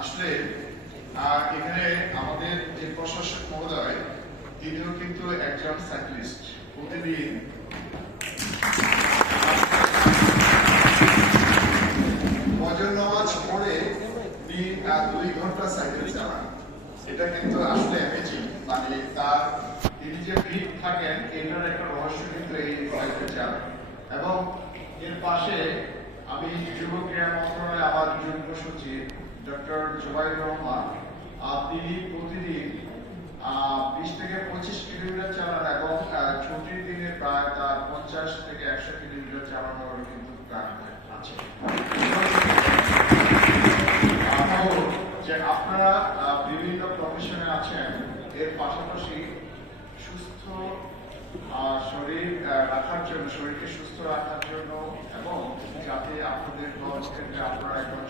আসলে এখানে আমাদের যে প্রশাসক মহোদয় তিনিও কিন্তু একজন সাইক্লিস্ট। প্রতিদিন ফজর নামাজ পড়ে উনি 2 ঘন্টা সাইকেল চালান। এটা কিন্তু আসলে অ্যামেজিং। মানে তার তিনি যে ফিট থাকেন এটার একটা রহস্য কিন্তু এই সাইকেল চালান। এবং এর পাশে আমি যুব ক্রীড়া মন্ত্রণালয়ে আমার যুগ্ম সচিব ডক্টর জুবাইর রহমান, তিনি প্রতিদিন 20 থেকে 25 কিলোমিটার চালান এবং ছুটির দিনে প্রায় তার 50 থেকে 100 কিলোমিটার চালানোর কিন্তু আছে। যে আপনারা বিভিন্ন প্রফেশনে আছেন, এর পাশাপাশি সুস্থ শরীর রাখার জন্য, শরীরকে সুস্থ রাখার জন্য এবং যাতে আপনাদের কর্মক্ষেত্রে আপনারা একজন